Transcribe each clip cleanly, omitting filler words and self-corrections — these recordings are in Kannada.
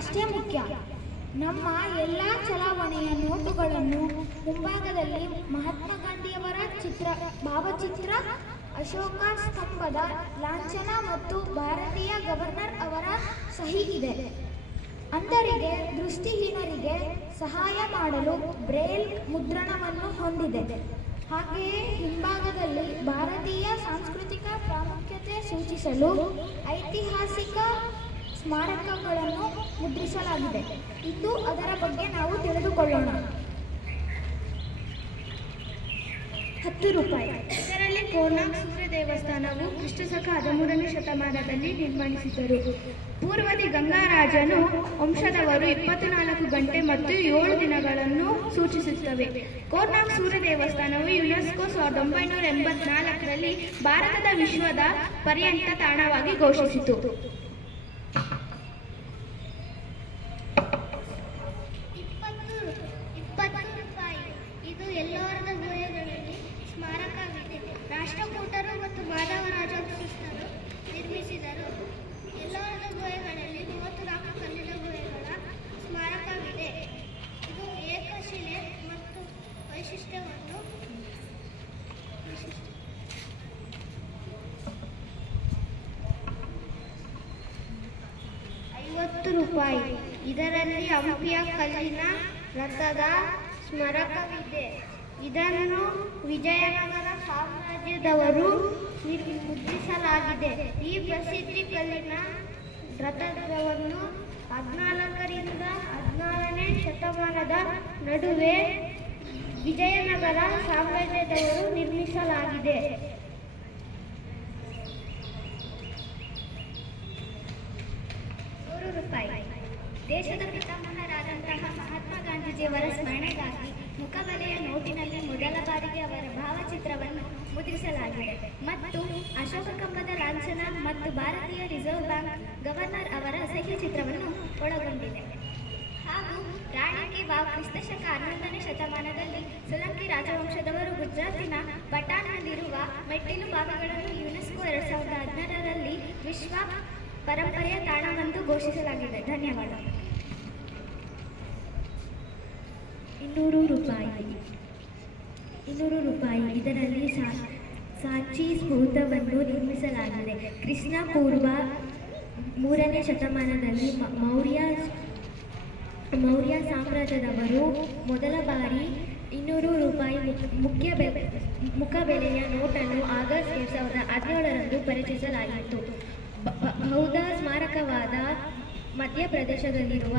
ಅಷ್ಟೇ ಮುಖ್ಯ. ನಮ್ಮ ಎಲ್ಲ ಚಲಾವಣೆಯ ನೋಟುಗಳನ್ನು ಮುಂಭಾಗದಲ್ಲಿ ಮಹಾತ್ಮ ಗಾಂಧಿಯವರ ಭಾವಚಿತ್ರ, ಅಶೋಕ ಸ್ತಂಭದ ಲಾಂಛನ ಮತ್ತು ಭಾರತೀಯ ಗವರ್ನರ್ ಅವರ ಸಹಿ ಇದೆ. ಅಂಧರಿಗೆ, ದೃಷ್ಟಿಹೀನರಿಗೆ ಸಹಾಯ ಮಾಡಲು ಬ್ರೇಲ್ ಮುದ್ರಣವನ್ನು ಹೊಂದಿದೆ. ಹಾಗೆಯೇ ಹಿಂಭಾಗದಲ್ಲಿ ಭಾರತೀಯ ಸಾಂಸ್ಕೃತಿಕ ಪ್ರಾಮುಖ್ಯತೆ ಸೂಚಿಸಲು ಐತಿಹಾಸಿಕ ಸ್ಮಾರಕಗಳನ್ನು ಮುದ್ರಿಸಲಾಗಿದೆ. ಇಂದು ಅದರ ಬಗ್ಗೆ ನಾವು ತಿಳಿದುಕೊಳ್ಳೋಣ. 10 ರೂಪಾಯಿ. ಇದರಲ್ಲಿ ಕೋನಾರ್ಕ್ ಸೂರ್ಯ ದೇವಸ್ಥಾನವು ಕ್ರಿಸ್ತಶಕ 13ನೇ ಶತಮಾನದಲ್ಲಿ ನಿರ್ಮಿಸಿದರು. ಪೂರ್ವದಿ ಗಂಗಾರಾಜನು ವಂಶದವರು 24 ಗಂಟೆ ಮತ್ತು 7 ದಿನಗಳನ್ನು ಸೂಚಿಸುತ್ತವೆ. ಕೋನಾರ್ಕ್ ಸೂರ್ಯ ದೇವಸ್ಥಾನವು ಯುನೆಸ್ಕೋ 1984ರಲ್ಲಿ ಭಾರತದ ವಿಶ್ವದ ಪರ್ಯಟನ ತಾಣವಾಗಿ ಘೋಷಿಸಿತು. 20 ರೂಪಾಯಿ. ಇದು ಎಲ್ಲೋರದ ಗುಹೆಗಳಲ್ಲಿ ಸ್ಮಾರಕವಿದೆ. ರಾಷ್ಟ್ರಕೂಟರು ಮತ್ತು ಮಾಧವರಾಜ ಕೃಷ್ಣರು ನಿರ್ಮಿಸಿದರು. ಎಲ್ಲೋರದ ಗುಹೆಗಳಲ್ಲಿ 34 ಕಲ್ಲಿನ ಗುಹೆಗಳ ಸ್ಮಾರಕವಿದೆ. ಇದು ಏಕಶಿಲೆ ಮತ್ತು ವೈಶಿಷ್ಟ್ಯವನ್ನು 50 ರೂಪಾಯಿ. ಇದರಲ್ಲಿ ಹಂಪಿಯ ಕಲ್ಲಿನ ರಥದ ಸ್ಮಾರಕವಿದೆ. ಇದನ್ನು ವಿಜಯನಗರ ಸಾಮ್ರಾಜ್ಯದವರು ಮುದ್ರಿಸಲಾಗಿದೆ. ಈ ಪ್ರಸಿದ್ಧ ಕಲ್ಲಿನ ರಥವನ್ನು 14ರಿಂದ 16ನೇ ಶತಮಾನದ ನಡುವೆ ವಿಜಯನಗರ ಸಾಮ್ರಾಜ್ಯದವರು ನಿರ್ಮಿಸಲಾಗಿದೆ. 100 ರೂಪಾಯಿ. ದೇಶದ ಪಿತಾಮಹರಾದಂತಹ ಮಹಾತ್ಮ ಗಾಂಧೀಜಿಯವರ ಸ್ಮರಣೆಗಾಗಿ ಮುಖಬೆಲೆಯ ನೋಟಿನಲ್ಲಿ ಮೊದಲ ಬಾರಿಗೆ ಅವರ ಭಾವಚಿತ್ರವನ್ನು ಮುದ್ರಿಸಲಾಗಿದೆ ಮತ್ತು ಅಶೋಕ ಕಂಬದ ಲಾಂಛನ ಮತ್ತು ಭಾರತೀಯ ರಿಸರ್ವ್ ಬ್ಯಾಂಕ್ ಗವರ್ನರ್ ಅವರ ಸಹಿ ಚಿತ್ರವನ್ನು ಒಳಗೊಂಡಿದೆ. ಹಾಗೂ ರಾಣಿ ಕಿ ವಾವ್ ಕ್ರಿಸ್ತಶಕ 11ನೇ ಶತಮಾನದಲ್ಲಿ ಸೋಲಂಕಿ ರಾಜವಂಶದವರು ಗುಜರಾತಿನ ಪಟಾನ್ನಲ್ಲಿರುವ ಮೆಟ್ಟಿಲು ಭಾಗಗಳನ್ನು ಯುನೆಸ್ಕೋ 2016ರಲ್ಲಿ ವಿಶ್ವ ಪರಂಪರೆಯ ತಾಣವೆಂದು ಘೋಷಿಸಲಾಗಿದೆ. ಧನ್ಯವಾದ. 200 ರೂಪಾಯಿ. 200 ರೂಪಾಯಿ. ಇದರಲ್ಲಿ ಸಾಚಿ ಸ್ಫೋಟವನ್ನು ನಿರ್ಮಿಸಲಾಗಿದೆ. ಕೃಷ್ಣ ಪೂರ್ವ 3ನೇ ಶತಮಾನದಲ್ಲಿ ಮೌರ್ಯ ಸಾಮ್ರಾಜ್ಯದವರು ಮೊದಲ ಬಾರಿ 200 ರೂಪಾಯಿ ಮುಖಬೆಲೆಯ ನೋಟನ್ನು ಆಗಸ್ಟ್ 2017ರಂದು ಪರಿಚಯಿಸಲಾಗಿತ್ತು. ಬೌದ್ಧ ಸ್ಮಾರಕವಾದ ಮಧ್ಯಪ್ರದೇಶದಲ್ಲಿರುವ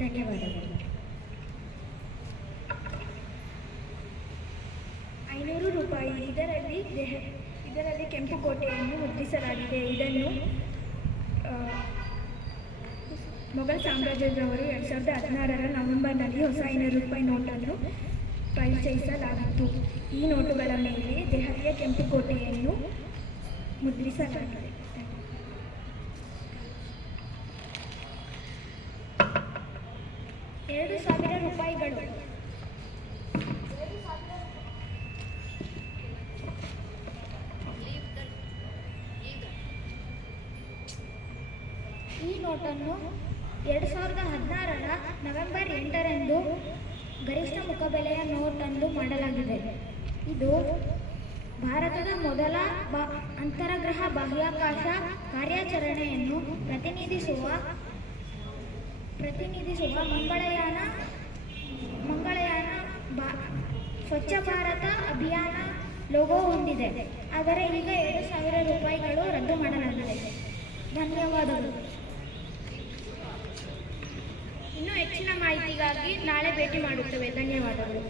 ಧನ್ಯವಾದಗಳು. 500 ರೂಪಾಯಿ. ಇದರಲ್ಲಿ ಕೆಂಪು ಕೋಟೆಯನ್ನು ಮುದ್ರಿಸಲಾಗಿದೆ. ಇದನ್ನು ಮೊಘಲ್ ಸಾಮ್ರಾಜ್ಯದವರು 2016ರ ನವೆಂಬರ್ನಲ್ಲಿ ಹೊಸ 500 ರೂಪಾಯಿ ನೋಟನ್ನು ಪರಿಚಯಿಸಲಾಗಿತ್ತು. ಈ ನೋಟುಗಳ ಮೇಲೆ ದೆಹಲಿಯ ಕೆಂಪು ಕೋಟೆಯನ್ನು ಮುದ್ರಿಸಲಾಗಿದೆ. 2000 ರೂಪಾಯಿಗಳು. ಈ ನೋಟನ್ನು 2016ರ ನವೆಂಬರ್ 8ರಂದು ಗರಿಷ್ಠ ಮುಖಬೆಲೆಯ ನೋಟನ್ನು ಮಾಡಲಾಗಿದೆ. ಇದು ಭಾರತದ ಮೊದಲ ಅಂತರಗ್ರಹ ಬಾಹ್ಯಾಕಾಶ ಕಾರ್ಯಾಚರಣೆಯನ್ನು ಪ್ರತಿನಿಧಿಸುವ ಮಂಗಳಯಾನ ಸ್ವಚ್ಛ ಭಾರತ ಅಭಿಯಾನ ಲೋಗೋ ಹೊಂದಿದೆ. ಆದರೆ ಈಗ 2000 ರೂಪಾಯಿಗಳು ರದ್ದು ಮಾಡಲಾಗಿದೆ. ಧನ್ಯವಾದಗಳು. ಇನ್ನೂ ಹೆಚ್ಚಿನ ಮಾಹಿತಿಗಾಗಿ ನಾಳೆ ಭೇಟಿ ಮಾಡುತ್ತೇವೆ. ಧನ್ಯವಾದಗಳು.